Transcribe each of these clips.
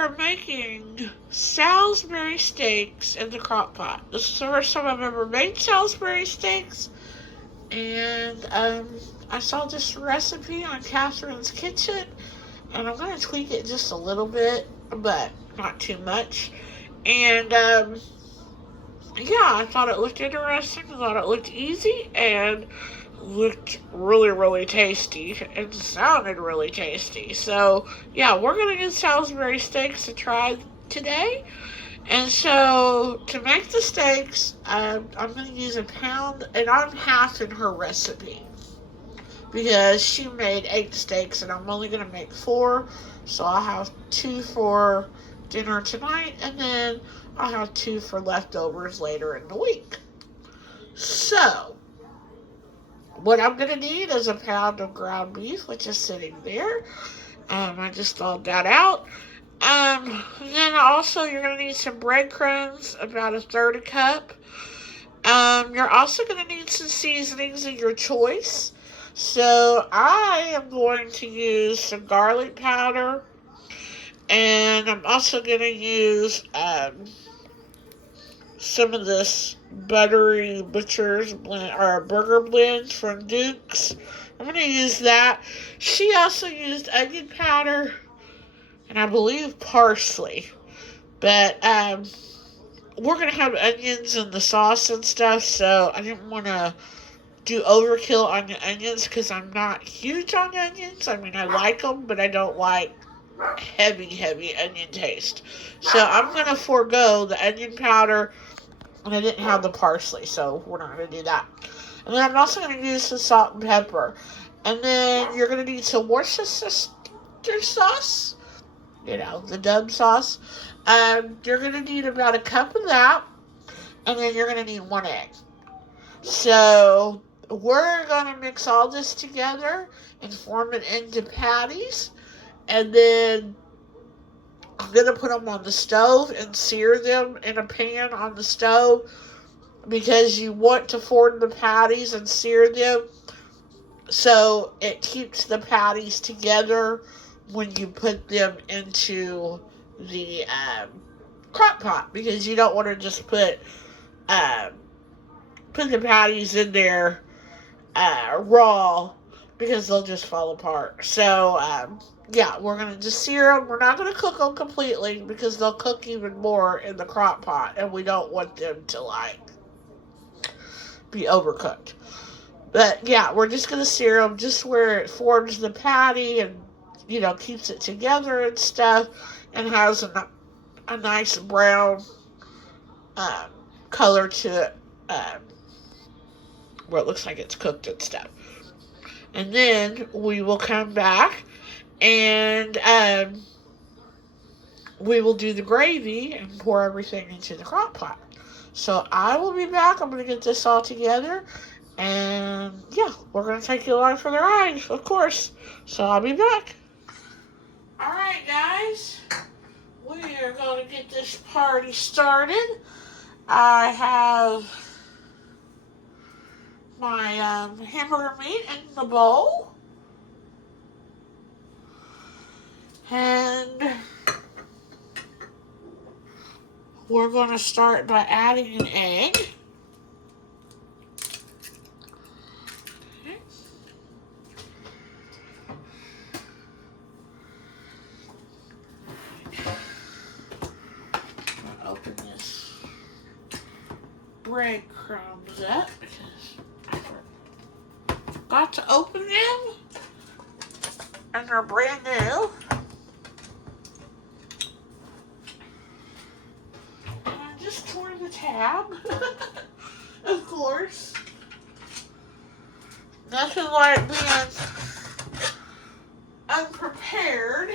are making Salisbury steaks in the crock pot. This is the first time I've ever made Salisbury steaks. And I saw this recipe on Catherine's Kitchen. And I'm going to tweak it just a little bit, but not too much. And yeah, I thought it looked interesting. I thought it looked easy. And looked really, really tasty and sounded really tasty. So, yeah, we're going to get Salisbury steaks to try today. And so, to make the steaks, I'm going to use a pound, and I'm half in her recipe because she made 8 steaks, and I'm only going to make 4. So, I'll have 2 for dinner tonight, and then I'll have 2 for leftovers later in the week. So, what I'm going to need is a pound of ground beef, which is sitting there. I just thawed that out. Then also you're going to need some breadcrumbs, about a third a cup. You're also going to need some seasonings of your choice. So I am going to use some garlic powder. And I'm also going to use some of this buttery butcher's blend or burger blend from Duke's. I'm going to use that. She also used onion powder and I believe parsley. But we're going to have onions in the sauce and stuff, so I didn't want to do overkill on the onions because I'm not huge on onions. I mean, I like them, but I don't like heavy onion taste. So I'm going to forego the onion powder, and I didn't have the parsley, so we're not going to do that. And then I'm also going to use some salt and pepper. And then you're going to need some Worcestershire sauce, the Dub sauce. You're going to need about a cup of that, and then you're going to need 1 egg. So we're going to mix all this together and form it into patties, and then I'm going to put them on the stove and sear them in a pan on the stove because you want to form the patties and sear them so it keeps the patties together when you put them into the crock pot, because you don't want to just put the patties in there raw, because they'll just fall apart. So yeah, we're going to just sear them. We're not going to cook them completely because they'll cook even more in the crock pot, and we don't want them to be overcooked. But yeah, we're just going to sear them just where it forms the patty and keeps it together and stuff, and has a nice brown color to it, where it looks like it's cooked and stuff. And then we will come back and we will do the gravy and pour everything into the crock pot. So I will be back. I'm going to get this all together. And yeah, we're going to take you along for the ride, of course. So I'll be back. Alright, guys. We are going to get this party started. I have my hamburger meat in the bowl. And we're going to start by adding an egg. Open this breadcrumbs up because I forgot to open them, and they're brand new. And I just tore the tab, of course. Nothing like being unprepared.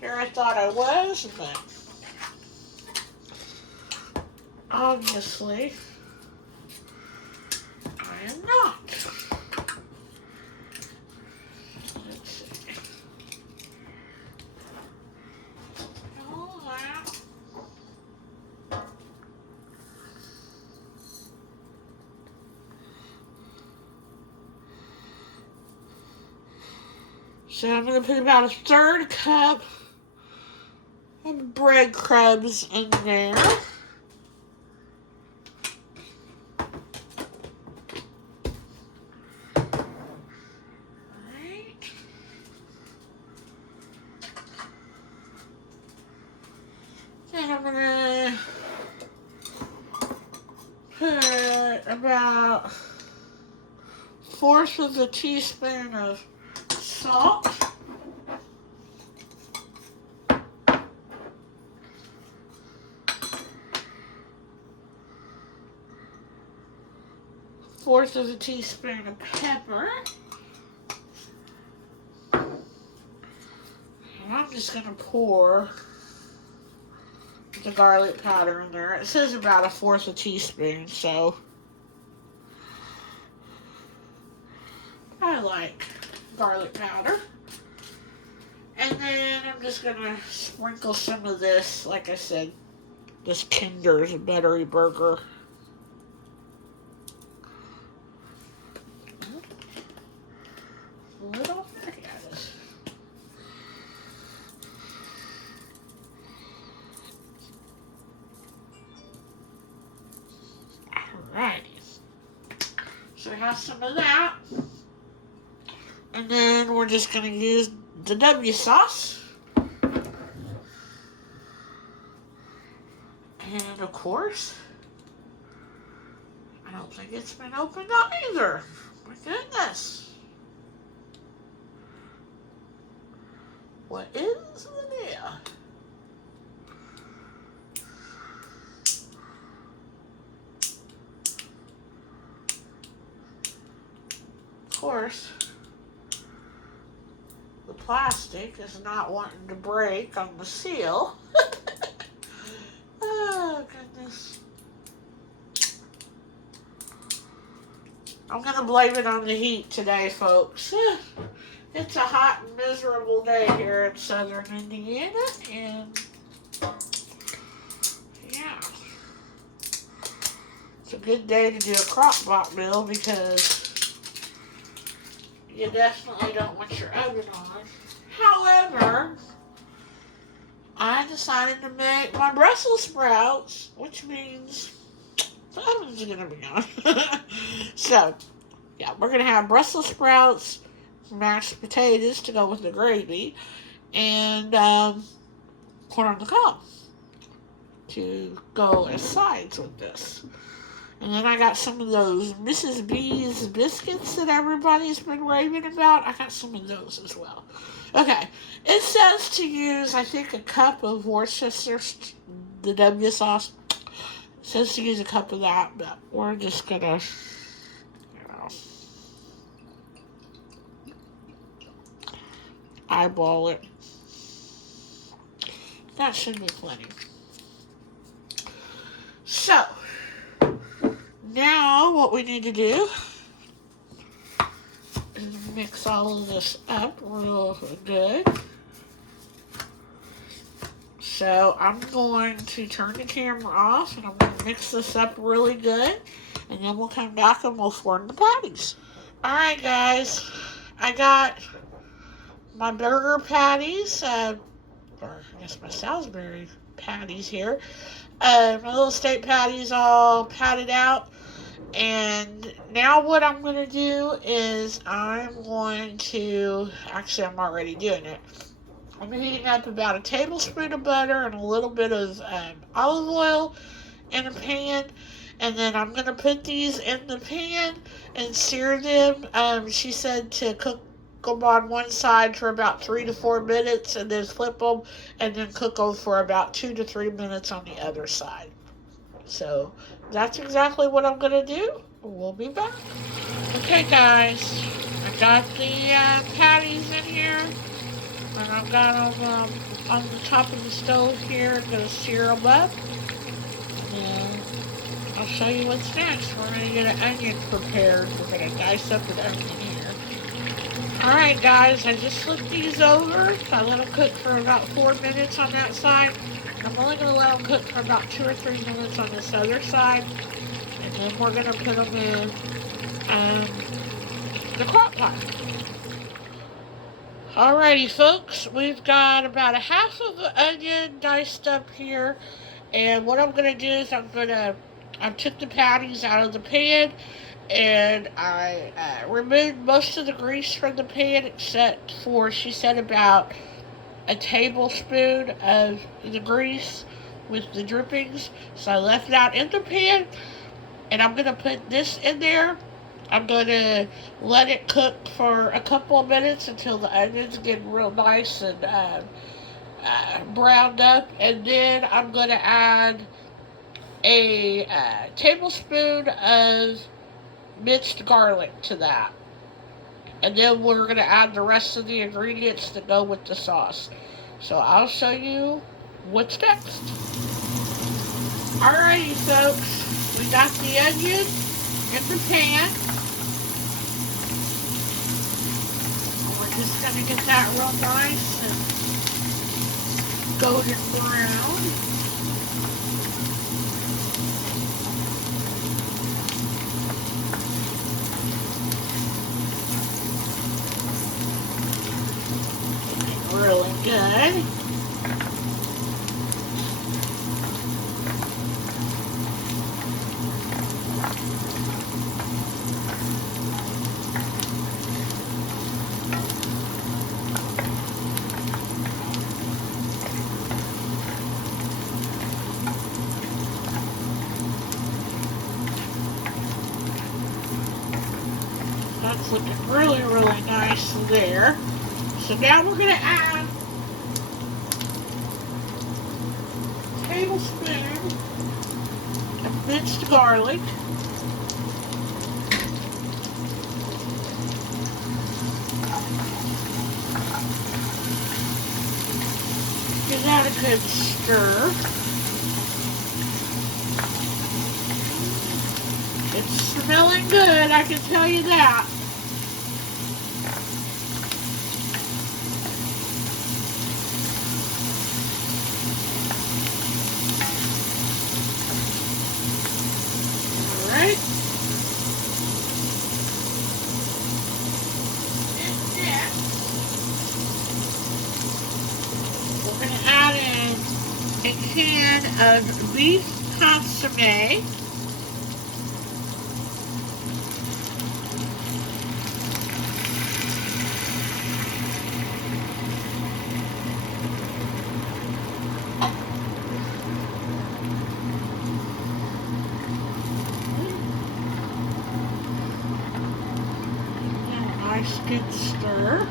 Here I thought I was, but obviously I am not. Let's see. All that. So I'm going to put about a third cup of breadcrumbs in there. Then I'm gonna put about 1/4 of a teaspoon of salt. Fourth of a teaspoon of pepper. And I'm just gonna pour the garlic powder in there. It says about 1/4 a teaspoon, so I like garlic powder. And then I'm just gonna sprinkle some of this, like I said, this Kinder's Buttery Burger. Little potatoes. Alright. So we have some of that. And then we're just going to use the W sauce. And of course, I don't think it's been opened either. My goodness. What is the deal? Of course, the plastic is not wanting to break on the seal. Oh, goodness. I'm going to blame it on the heat today, folks. It's a hot and miserable day here in southern Indiana, and yeah. It's a good day to do a crock pot meal because you definitely don't want your oven on. However, I decided to make my Brussels sprouts, which means the oven's going to be on. So, yeah, we're going to have Brussels sprouts, mashed potatoes to go with the gravy, and corn on the cob to go as sides with this. And then I got some of those Mrs. B's biscuits that everybody's been raving about. I got some of those as well. Okay, it says to use, I think, a cup of Worcester, the W sauce. It says to use a cup of that, but we're just gonna, eyeball it. That should be plenty. So, now what we need to do is mix all of this up real good. So I'm going to turn the camera off and I'm going to mix this up really good, and then we'll come back and we'll form the patties. Alright guys, I got my burger patties, or I guess my Salisbury patties here. My little steak patties all patted out. And now what I'm going to do is I'm already doing it. I'm heating up about a tablespoon of butter and a little bit of olive oil in a pan. And then I'm going to put these in the pan and sear them. She said to cook them on one side for about 3 to 4 minutes and then flip them and then cook them for about 2 to 3 minutes on the other side. So that's exactly what I'm going to do. We'll be back. Okay, guys. I got the patties in here. And I've got them on the top of the stove here. I'm going to sear them up. And I'll show you what's next. We're going to get an onion prepared. We're going to dice up an onion here. Alright, guys. I just flipped these over. I let them cook for about 4 minutes on that side. I'm only going to let them cook for about 2 or 3 minutes on this other side. And then we're going to put them in the crock pot. Alrighty, folks, we've got about a half of an onion diced up here, and what I'm gonna do is I took the patties out of the pan, and I removed most of the grease from the pan, except for, she said, about a tablespoon of the grease with the drippings. So I left that in the pan, and I'm gonna put this in there. I'm gonna let it cook for a couple of minutes until the onions get real nice and browned up, and then I'm gonna add a tablespoon of minced garlic to that, and then we're gonna add the rest of the ingredients that go with the sauce. So I'll show you what's next. Alrighty, folks, we got the onion in the pan. We're just gonna get that real nice and golden brown. Really good. That's looking really, really nice there. So now we're going to add a tablespoon of minced garlic. Give that a good stir. It's smelling good, I can tell you that. Alright. And next, we're going to add in a can of beef consomme. Nice good stir.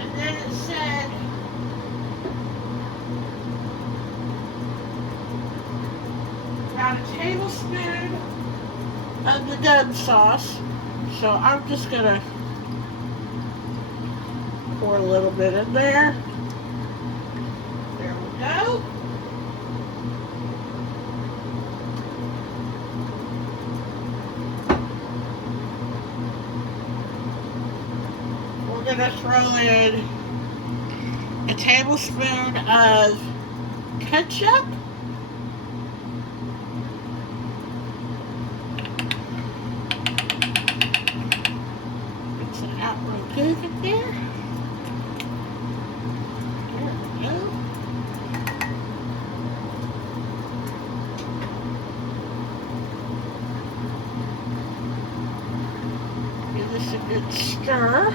And then it said about a tablespoon of the Dunn sauce. So I'm just gonna pour a little bit in there. There we go. We're gonna throw in a tablespoon of ketchup. Mix it out real good in there. There we go. Give this a good stir.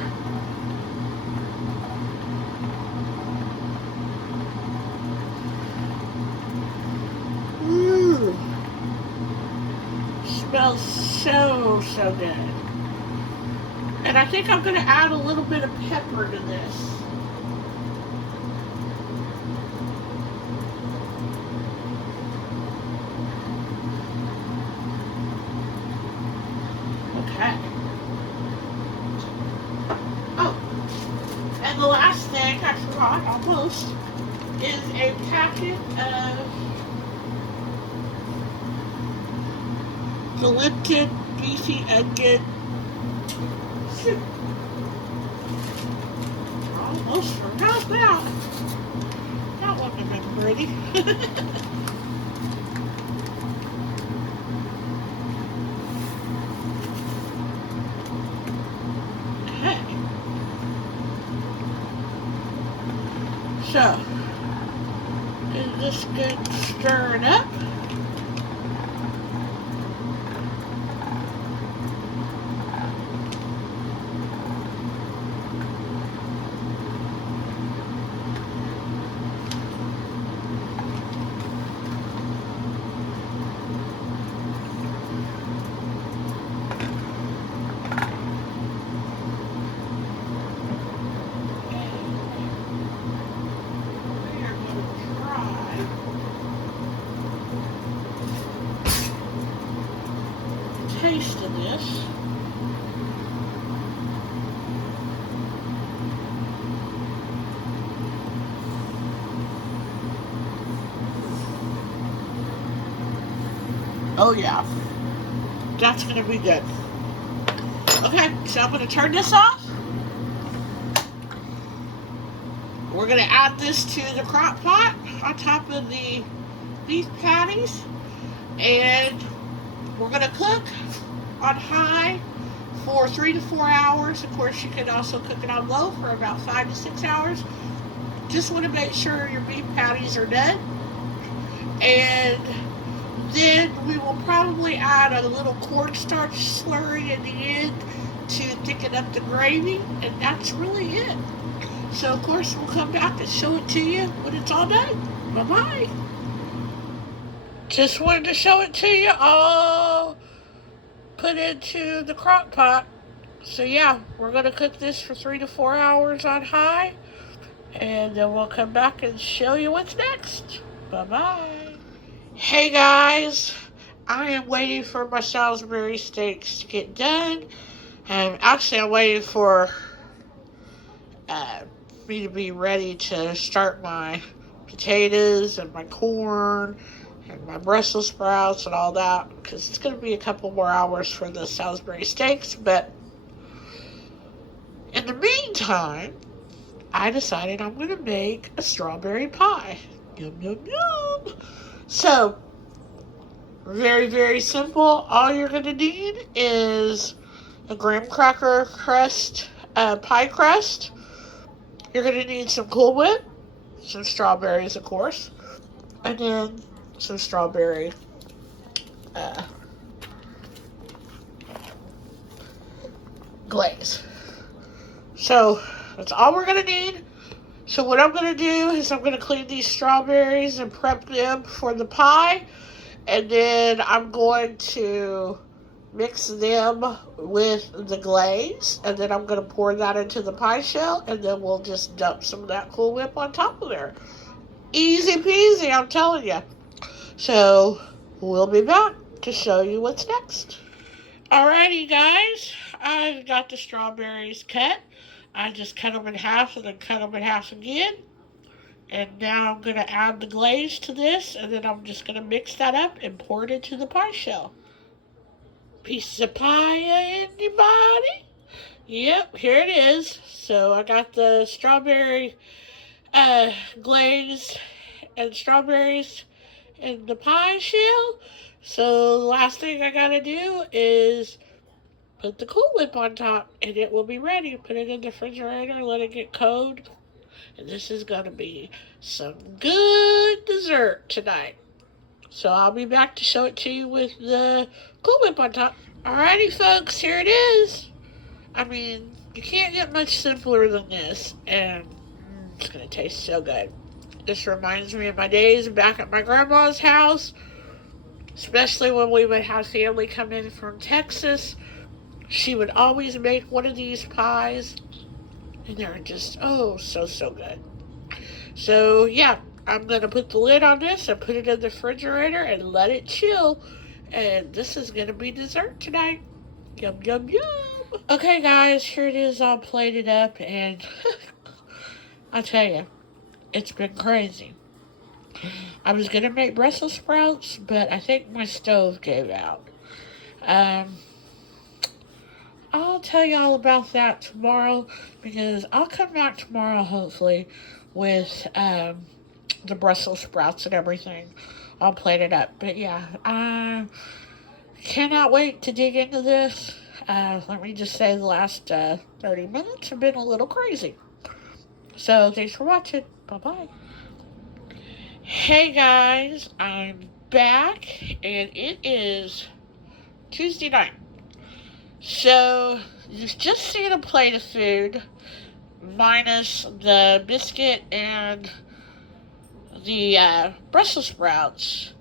Ooh, smells so good. And I think I'm going to add a little bit of pepper to this. Okay. Oh, and the last thing I forgot almost is a packet of the Lipton beefy onion soup. Almost forgot that. That wouldn't have been pretty. So, is this good stirring up? Taste of this. Oh yeah, that's gonna be good. Okay, so I'm gonna turn this off. We're gonna add this to the crock pot on top of the beef patties, and we're gonna cook on high for 3 to 4 hours. Of course, you can also cook it on low for about 5 to 6 hours. Just want to make sure your beef patties are done. And then we will probably add a little cornstarch slurry in the end to thicken up the gravy, and that's really it. So, of course, we'll come back and show it to you when it's all done. Bye-bye. Just wanted to show it to you all put into the crock pot. So yeah, we're going to cook this for 3 to 4 hours on high, and then we'll come back and show you what's next. Bye-bye. Hey guys, I am waiting for my Salisbury steaks to get done. Actually, I'm waiting for me to be ready to start my potatoes and my corn and my Brussels sprouts and all that, because it's going to be a couple more hours for the Salisbury steaks. But in the meantime, I decided I'm going to make a strawberry pie. Yum, yum, yum. So, very, very simple. All you're going to need is a graham cracker crust, pie crust. You're going to need some Cool Whip, some strawberries, of course, and then some strawberry glaze. So that's all we're going to need. So what I'm going to do is I'm going to clean these strawberries and prep them for the pie. And then I'm going to mix them with the glaze. And then I'm going to pour that into the pie shell. And then we'll just dump some of that Cool Whip on top of there. Easy peasy, I'm telling you. So we'll be back to show you what's next. Alrighty guys, I've got the strawberries cut. I just cut them in half and then cut them in half again. And now I'm going to add the glaze to this, and then I'm just going to mix that up and pour it into the pie shell. Piece of pie, anybody? Yep, here it is. So I got the strawberry glaze and strawberries in the pie shell. So the last thing I got to do is put the Cool Whip on top, and it will be ready. Put it in the refrigerator, let it get cold. And this is going to be some good dessert tonight. So I'll be back to show it to you with the Cool Whip on top. Alrighty, folks, here it is. I mean, you can't get much simpler than this. And it's going to taste so good. This reminds me of my days back at my grandma's house. Especially when we would have family come in from Texas. She would always make one of these pies. And they're just, oh, so good. So, yeah, I'm going to put the lid on this and put it in the refrigerator and let it chill. And this is going to be dessert tonight. Yum, yum, yum. Okay, guys, here it is all plated up. And I'll tell you, it's been crazy. I was going to make Brussels sprouts, but I think my stove gave out. I'll tell you all about that tomorrow, because I'll come back tomorrow, hopefully, with the Brussels sprouts and everything all plated up. But yeah, I cannot wait to dig into this. Let me just say the last 30 minutes have been a little crazy. So thanks for watching. Bye-bye. Hey guys, I'm back and it is Tuesday night. So, you've just seen a plate of food minus the biscuit and the Brussels sprouts.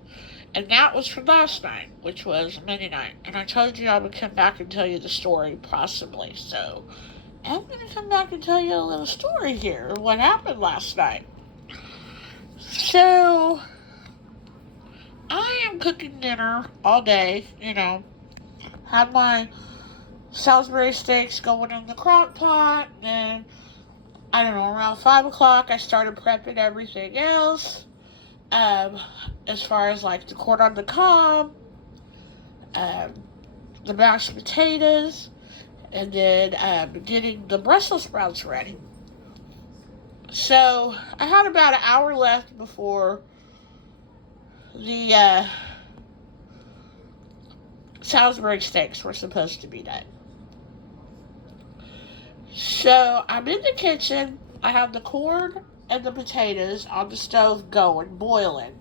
And that was from last night, which was Monday night. And I told you I would come back and tell you the story, possibly. So, I'm going to come back and tell you a little story here of what happened last night. So, I am cooking dinner all day, Had my Salisbury steaks going in the crock pot, and I don't know, around 5 o'clock I started prepping everything else. As far as like the corn on the cob, the mashed potatoes, and then getting the Brussels sprouts ready. So I had about an hour left before the Salisbury steaks were supposed to be done. So I'm in the kitchen. I have the corn and the potatoes on the stove going, boiling.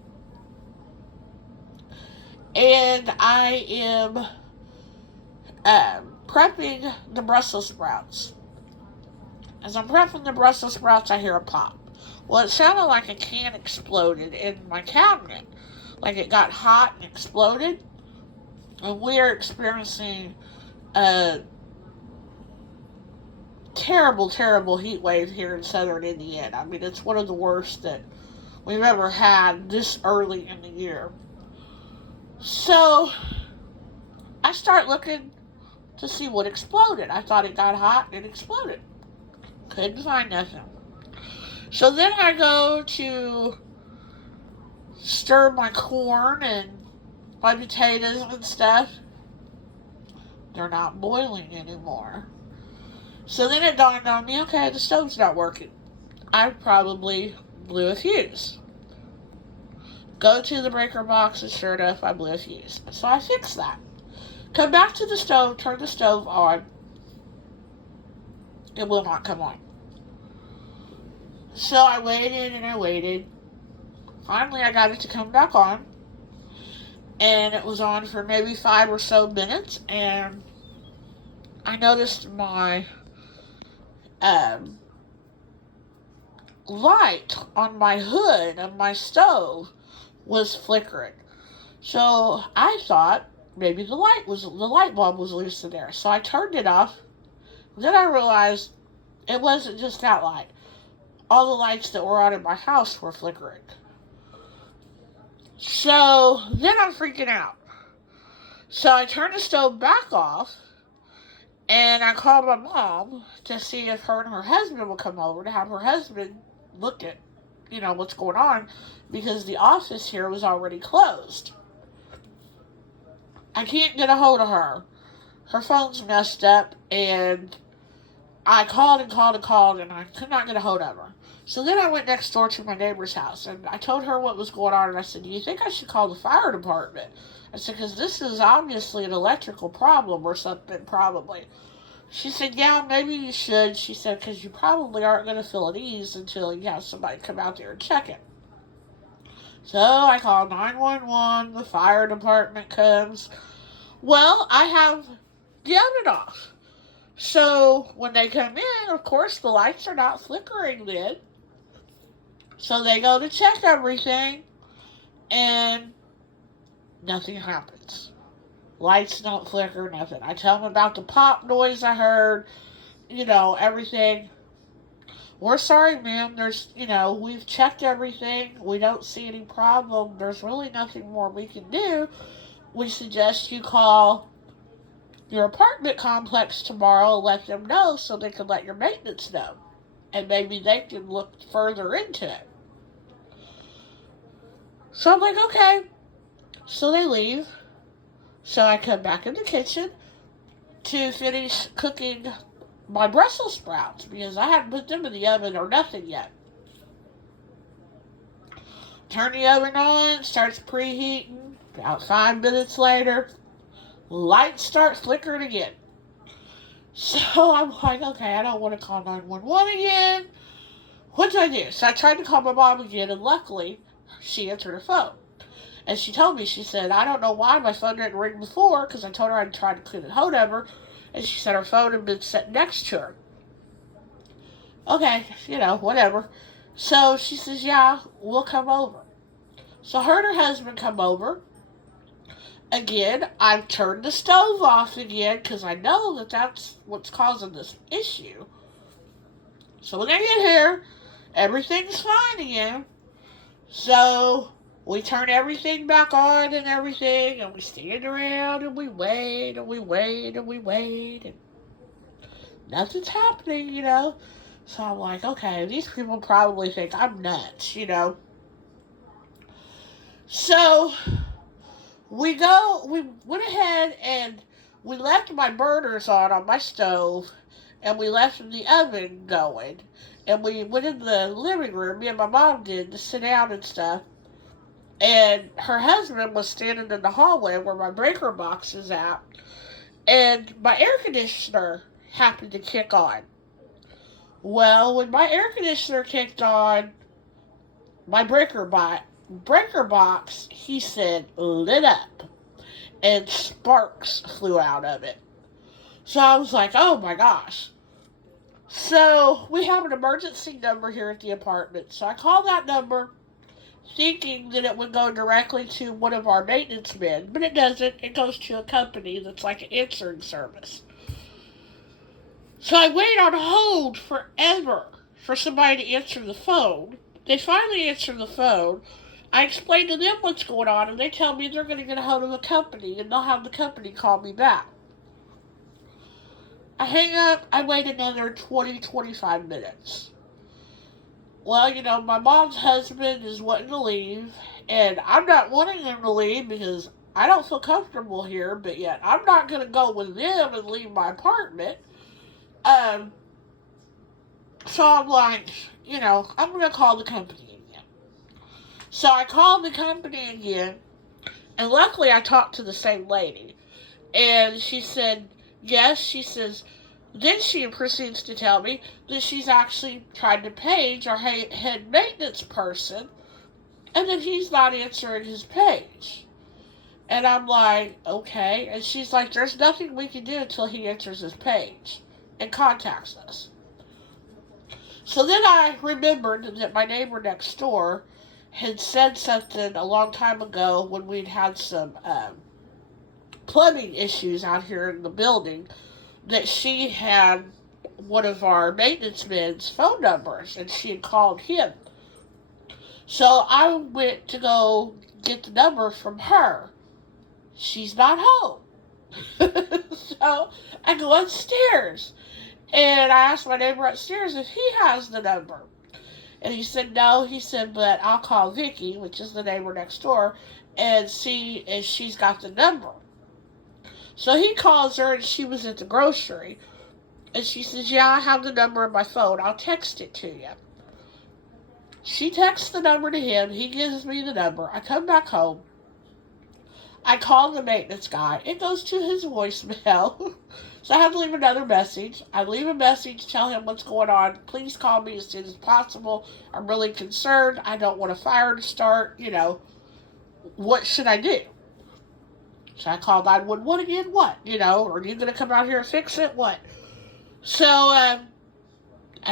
And I am prepping the Brussels sprouts. As I'm prepping the Brussels sprouts, I hear a pop. Well, it sounded like a can exploded in my cabinet. Like it got hot and exploded. And we're experiencing a terrible, terrible heat wave here in southern Indiana. I mean, it's one of the worst that we've ever had this early in the year. So, I start looking to see what exploded. I thought it got hot and it exploded. Couldn't find nothing. So then I go to stir my corn and my potatoes and stuff. They're not boiling anymore. So then it dawned on me, okay, the stove's not working. I probably blew a fuse. Go to the breaker box, and sure enough, I blew a fuse. So I fixed that. Come back to the stove, turn the stove on. It will not come on. So I waited and I waited. Finally, I got it to come back on. And it was on for maybe 5 or so minutes. And I noticed my light on my hood of my stove was flickering. So I thought maybe the light bulb was loose in there. So I turned it off. Then I realized it wasn't just that light. All the lights that were on in my house were flickering. So then I'm freaking out. So I turned the stove back off, and I called my mom to see if her and her husband would come over, to have her husband look at, what's going on, because the office here was already closed. I can't get a hold of her. Her phone's messed up, and I called and called and called, and I could not get a hold of her. So then I went next door to my neighbor's house, and I told her what was going on, and I said, do you think I should call the fire department? I said, because this is obviously an electrical problem or something, probably. She said, yeah, maybe you should. She said, because you probably aren't going to feel at ease until you have somebody come out there and check it. So I called 911, the fire department comes. Well, I have the oven off. So when they come in, of course, the lights are not flickering then. So they go to check everything, and nothing happens. Lights don't flicker, nothing. I tell them about the pop noise I heard, everything. We're sorry, ma'am. We've checked everything. We don't see any problem. There's really nothing more we can do. We suggest you call your apartment complex tomorrow and let them know so they can let your maintenance know. And maybe they can look further into it. So I'm like, okay. So they leave. So I come back in the kitchen to finish cooking my Brussels sprouts because I hadn't put them in the oven or nothing yet. Turn the oven on, starts preheating. About 5 minutes later, lights start flickering again. So I'm like, okay, I don't want to call 911 again. What did I do? So I tried to call my mom again, and luckily, she answered her phone. And she told me, she said, I don't know why my phone didn't ring before, because I told her I'd tried to clear the phone number, and she said her phone had been sitting next to her. Okay, whatever. So she says, yeah, we'll come over. So her and her husband come over. Again, I've turned the stove off again because I know that that's what's causing this issue. So when they get here, everything's fine again. So we turn everything back on and everything, and we stand around and we wait and we wait and we wait, and nothing's happening. So I'm like, okay, these people probably think I'm nuts. So we went ahead and we left my burners on my stove, and we left the oven going, and we went in the living room, me and my mom did, to sit down and stuff, and her husband was standing in the hallway where my breaker box is at, and my air conditioner happened to kick on. Well, when my air conditioner kicked on, my breaker box, he said, lit up, and sparks flew out of it. So I was like, oh my gosh. So we have an emergency number here at the apartment. So I called that number thinking that it would go directly to one of our maintenance men, but it doesn't. It goes to a company that's like an answering service. So I wait on hold forever for somebody to answer the phone. They finally answer the phone. I explain to them what's going on, and they tell me they're going to get a hold of the company, and they'll have the company call me back. I hang up. I wait another 20-25 minutes. Well, my mom's husband is wanting to leave, and I'm not wanting him to leave because I don't feel comfortable here, but yet I'm not going to go with them and leave my apartment. So I'm like, I'm going to call the company again. So I called the company again, and luckily I talked to the same lady. And she said, yes, she says, then she proceeds to tell me that she's actually tried to page our head maintenance person, and that he's not answering his page. And I'm like, okay. And she's like, there's nothing we can do until he answers his page and contacts us. So then I remembered that my neighbor next door had said something a long time ago when we'd had some plumbing issues out here in the building, that she had one of our maintenance men's phone numbers, and she had called him. So I went to go get the number from her. She's not home. So I go upstairs, and I asked my neighbor upstairs if he has the number. And he said no. He said, but I'll call Vicky, which is the neighbor next door, and see if she's got the number. So he calls her, and she was at the grocery. And she says, yeah, I have the number on my phone. I'll text it to you. She texts the number to him. He gives me the number. I come back home. I call the maintenance guy. It goes to his voicemail. So I have to leave another message. I leave a message, tell him what's going on. Please call me as soon as possible. I'm really concerned. I don't want a fire to start. What should I do? So I called 911 again. What? Are you going to come out here and fix it? What? So I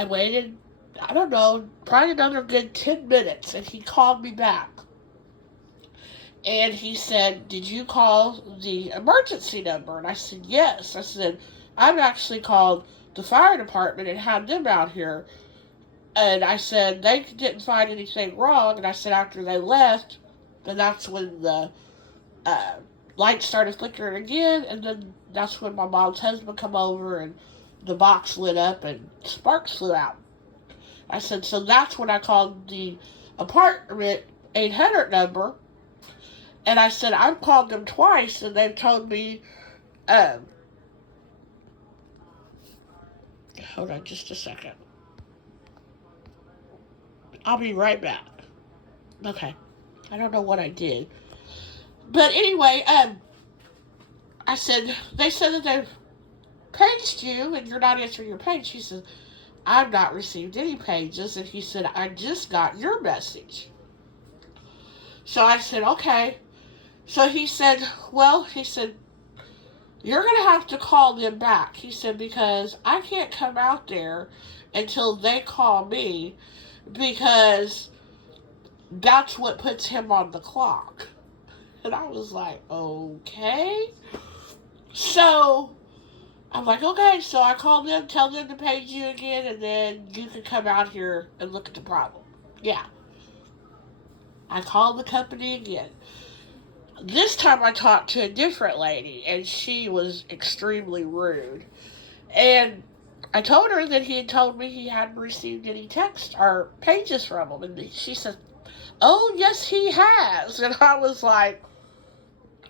waited, I don't know, probably another good 10 minutes, and he called me back. And he said, did you call the emergency number? And I said, yes. I said, I've actually called the fire department and had them out here. And I said, they didn't find anything wrong. And I said, after they left, then that's when the lights started flickering again. And then that's when my mom's husband come over, and the box lit up and sparks flew out. I said, so that's when I called the apartment 800 number. And I said, I've called them twice, and they've told me, hold on just a second. I'll be right back. Okay. I don't know what I did. But anyway, they said that they've paged you, and you're not answering your page. She said, I've not received any pages. And he said, I just got your message. So I said, okay. So he said, well, he said, you're going to have to call them back. He said, because I can't come out there until they call me, because that's what puts him on the clock. And I was like, okay. So I'm like, okay. So I called them, tell them to page you again, and then you can come out here and look at the problem. Yeah. I called the company again. This time I talked to a different lady, and she was extremely rude. And I told her that he had told me he hadn't received any text or pages from him. And she said, oh, yes, he has. And I was like,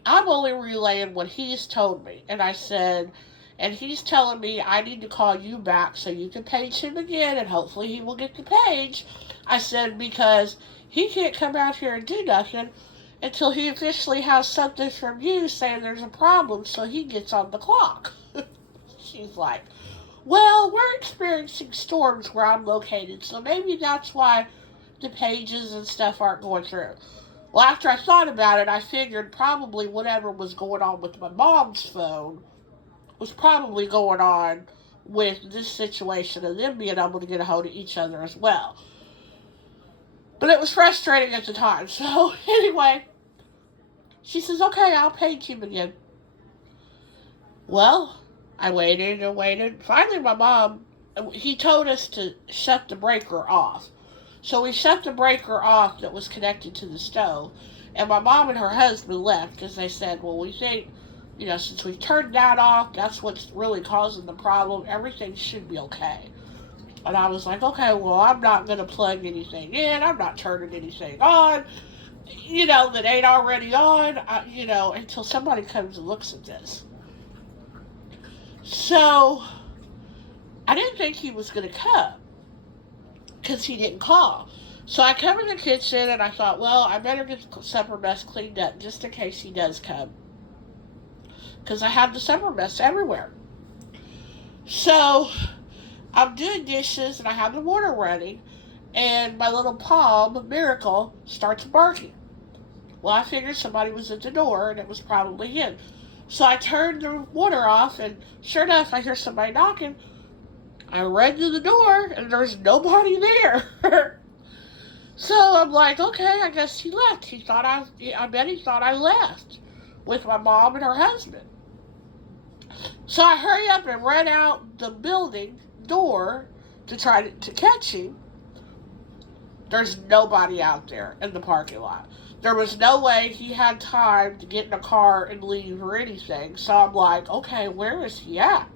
I'm only relaying what he's told me. And I said, and he's telling me I need to call you back so you can page him again, and hopefully he will get the page. I said, because he can't come out here and do nothing until he officially has something from you saying there's a problem, so he gets on the clock. She's like, well, we're experiencing storms where I'm located, so maybe that's why the pages and stuff aren't going through. Well, after I thought about it, I figured probably whatever was going on with my mom's phone was probably going on with this situation and them being able to get a hold of each other as well. But it was frustrating at the time. So anyway, she says, okay, I'll page him again. Well, I waited and waited. Finally, my mom, he told us to shut the breaker off. So we shut the breaker off that was connected to the stove. And my mom and her husband left because they said, well, we think, since we turned that off, that's what's really causing the problem. Everything should be okay. And I was like, okay, well, I'm not going to plug anything in. I'm not turning anything on, that ain't already on, until somebody comes and looks at this. So I didn't think he was going to come because he didn't call. So I come in the kitchen and I thought, well, I better get the supper mess cleaned up just in case he does come, because I have the supper mess everywhere. So I'm doing dishes and I have the water running, and my little palm, Miracle, starts barking. Well, I figured somebody was at the door and it was probably him. So I turned the water off, and sure enough, I hear somebody knocking. I ran to the door and there's nobody there. So I'm like, okay, I guess he left. I bet he thought I left with my mom and her husband. So I hurry up and ran out the building door to try to catch him. There's nobody out there in the parking lot. There was no way he had time to get in a car and leave or anything. So I'm like, okay, where is he at?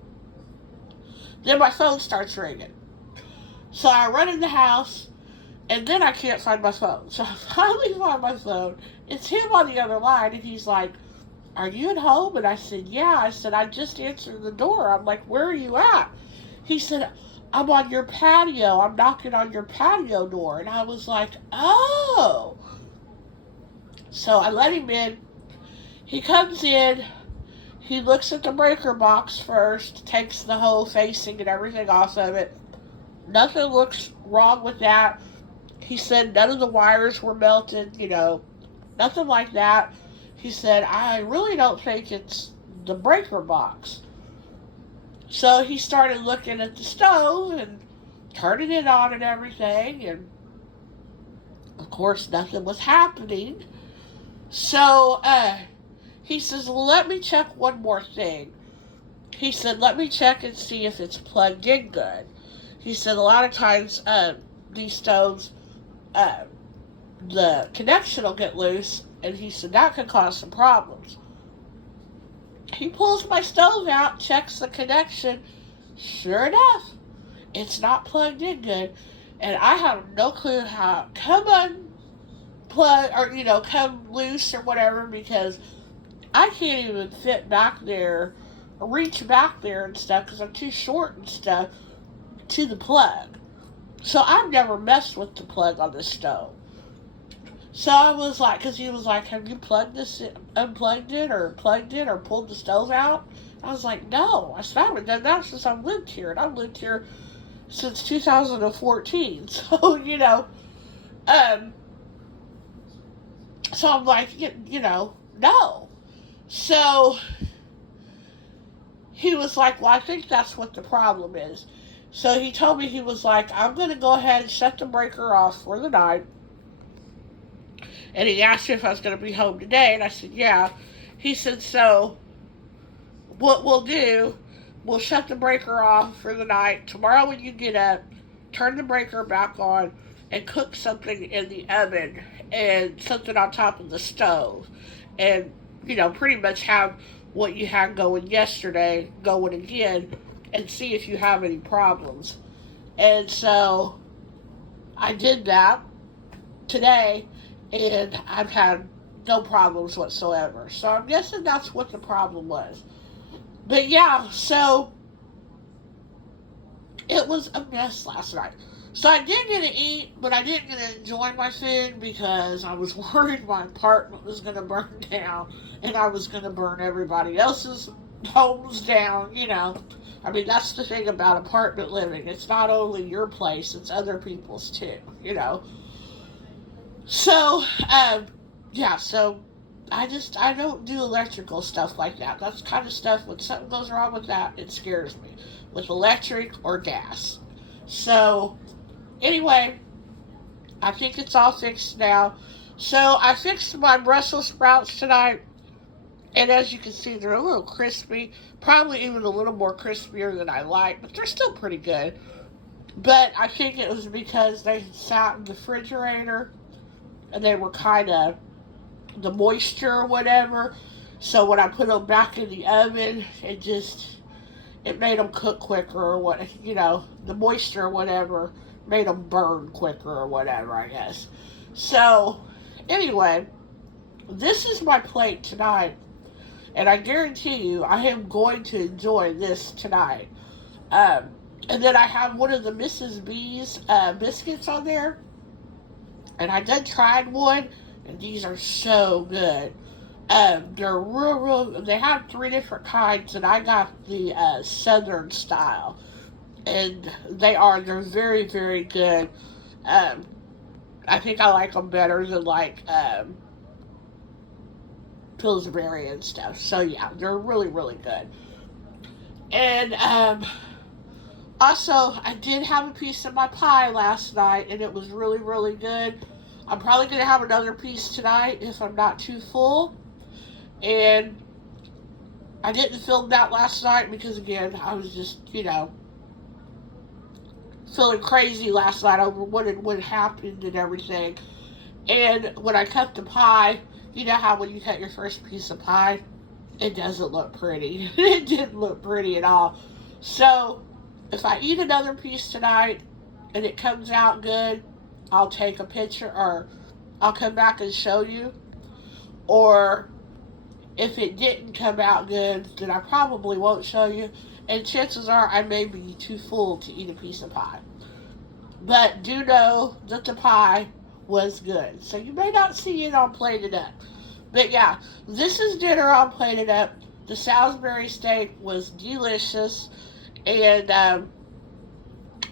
Then my phone starts ringing. So I run in the house, and then I can't find my phone. So I finally find my phone. It's him on the other line, and he's like, are you at home? And I said, yeah. I said, I just answered the door. I'm like, where are you at? He said, I'm on your patio. I'm knocking on your patio door. And I was like, oh. So I let him in. He comes in. He looks at the breaker box first, takes the whole facing and everything off of it. Nothing looks wrong with that. He said none of the wires were melted, nothing like that. He said, I really don't think it's the breaker box. So he started looking at the stove and turning it on and everything, and of course nothing was happening. So he says, well, let me check one more thing. He said, let me check and see if it's plugged in good. He said, a lot of times these stoves, the connection will get loose, and he said that could cause some problems. He pulls my stove out, checks the connection. Sure enough, it's not plugged in good, and I have no clue how come unplug or come loose or whatever, because I can't even fit back there, or reach back there and stuff, because I'm too short and stuff to the plug. So I've never messed with the plug on this stove. So I was like, because he was like, have you plugged this in, unplugged it or plugged it or pulled the stove out? I was like, no. I said, I haven't done that since I've lived here. And I've lived here since 2014. So, um, so I'm like, no. So he was like, well, I think that's what the problem is. So he told me, he was like, I'm going to go ahead and shut the breaker off for the night. And he asked me if I was going to be home today. And I said, yeah. He said, so what we'll do, we'll shut the breaker off for the night. Tomorrow when you get up, turn the breaker back on and cook something in the oven and something on top of the stove. And, pretty much have what you had going yesterday going again and see if you have any problems. And so I did that today, and I've had no problems whatsoever. So I'm guessing that's what the problem was. But yeah, so it was a mess last night. So I did get to eat, but I didn't get to enjoy my food because I was worried my apartment was going to burn down and I was going to burn everybody else's homes down, I mean, that's the thing about apartment living. It's not only your place, it's other people's too. So, yeah, so I don't do electrical stuff like that. That's kind of stuff, when something goes wrong with that, it scares me. With electric or gas. So, anyway, I think it's all fixed now. So, I fixed my Brussels sprouts tonight. And as you can see, they're a little crispy. Probably even a little more crispier than I like. But they're still pretty good. But I think it was because they sat in the refrigerator. And they were kind of the moisture or whatever. So when I put them back in the oven, it made them cook quicker or what, the moisture or whatever made them burn quicker or whatever, I guess. So, anyway, this is my plate tonight. And I guarantee you, I am going to enjoy this tonight. And then I have one of the Mrs. B's biscuits on there. And I done tried one, and these are so good. They're real. They have 3 different kinds, and I got the Southern style, and they're very, very good. I think I like them better than like Pillsbury and stuff. So yeah, they're really, really good. And also, I did have a piece of my pie last night, and it was really, really good. I'm probably going to have another piece tonight if I'm not too full. And I didn't film that last night because, again, I was just, feeling crazy last night over what happened and everything. And when I cut the pie, you know how when you cut your first piece of pie, it doesn't look pretty. It didn't look pretty at all. So, if I eat another piece tonight and it comes out good, I'll take a picture or I'll come back and show you. Or if it didn't come out good, then I probably won't show you. And chances are I may be too full to eat a piece of pie. But do know that the pie was good. So you may not see it on Plated Up. But yeah, this is dinner on Plated Up. The Salisbury steak was delicious. And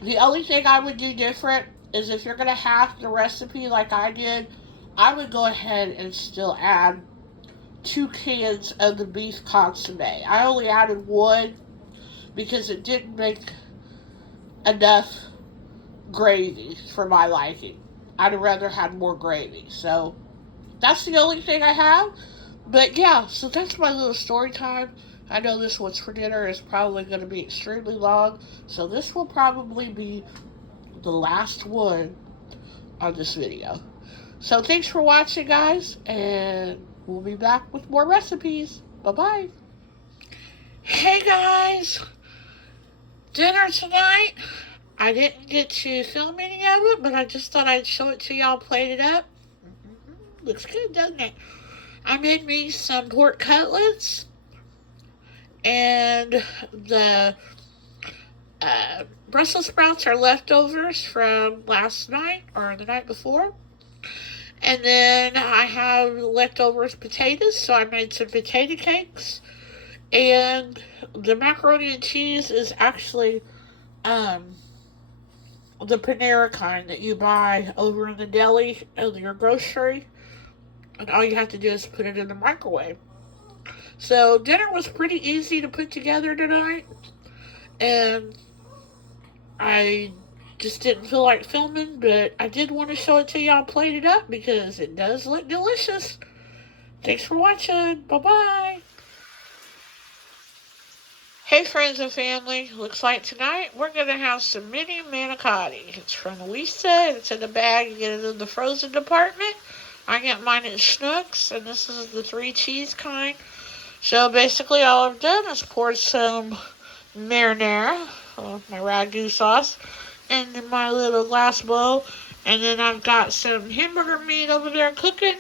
the only thing I would do different is if you're going to half the recipe like I did, I would go ahead and still add 2 cans of the beef consomme. I only added 1 because it didn't make enough gravy for my liking. I'd rather had more gravy. So that's the only thing I have. But yeah, so that's my little story time. I know this What's for Dinner is probably going to be extremely long, so this will probably be the last one on this video. So thanks for watching, guys, and we'll be back with more recipes. Bye-bye. Hey, guys. Dinner tonight. I didn't get to film any of it, but I just thought I'd show it to y'all Plated Up. Looks good, doesn't it? I made me some pork cutlets. And the Brussels sprouts are leftovers from last night or the night before. And then I have leftovers potatoes, so I made some potato cakes. And the macaroni and cheese is actually the Panera kind that you buy over in the deli at your grocery. And all you have to do is put it in the microwave. So dinner was pretty easy to put together tonight. And I just didn't feel like filming, but I did want to show it to y'all plated up because it does look delicious. Thanks for watching. Bye-bye. Hey friends and family, looks like tonight we're going to have some mini manicotti. It's from Louisa, and it's in a bag. You get it in the frozen department. I get mine at Schnucks, and this is the 3 cheese kind. So basically all I've done is poured some marinara, my ragu sauce, into my little glass bowl. And then I've got some hamburger meat over there cooking.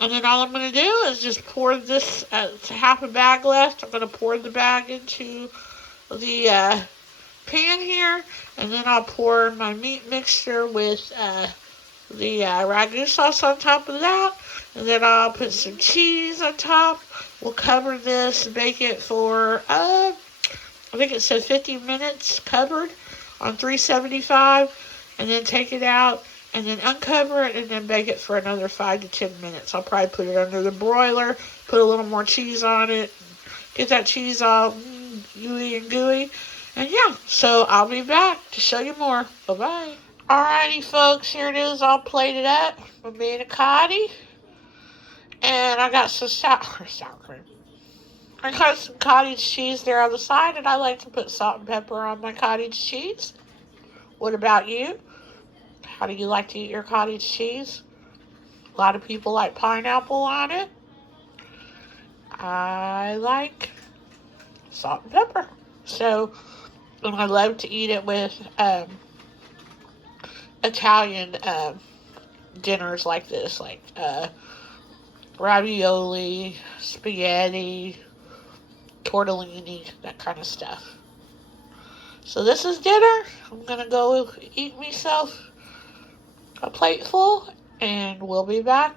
And then all I'm going to do is just pour this, it's half a bag left. I'm going to pour the bag into the pan here. And then I'll pour my meat mixture with the ragu sauce on top of that. And then I'll put some cheese on top. We'll cover this, bake it for, I think it said 50 minutes covered on 375. And then take it out. And then uncover it and then bake it for another 5 to 10 minutes. I'll probably put it under the broiler, put a little more cheese on it, get that cheese all gooey and gooey. And yeah, so I'll be back to show you more. Bye-bye. Alrighty, folks, here it is all plated up. My manicotti. And I got some sour cream. I got some cottage cheese there on the side, and I like to put salt and pepper on my cottage cheese. What about you? How do you like to eat your cottage cheese? A lot of people like pineapple on it. I like salt and pepper. So, and I love to eat it with Italian dinners like this, like ravioli, spaghetti, tortellini, that kind of stuff. So this is dinner. I'm going to go eat myself a plate full, and we'll be back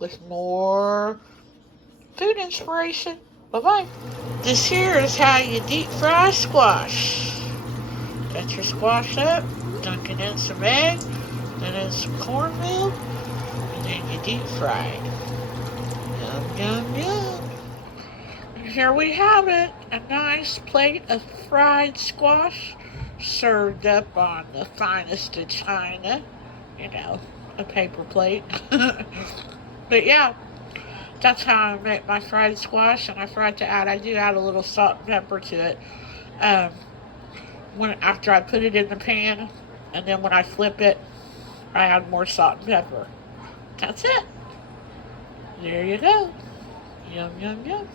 with more food inspiration. Bye-bye. This here is how you deep fry squash. Got your squash up, dunk it in some egg, then in some cornmeal, and then you deep fry it. Yum, yum, yum. And here we have it, a nice plate of fried squash served up on the finest of china. You know, a paper plate. But yeah, that's how I make my fried squash. And I forgot to add, I do add a little salt and pepper to it after I put it in the pan. And then when I flip it, I add more salt and pepper. That's it. There you go. Yum, yum, yum.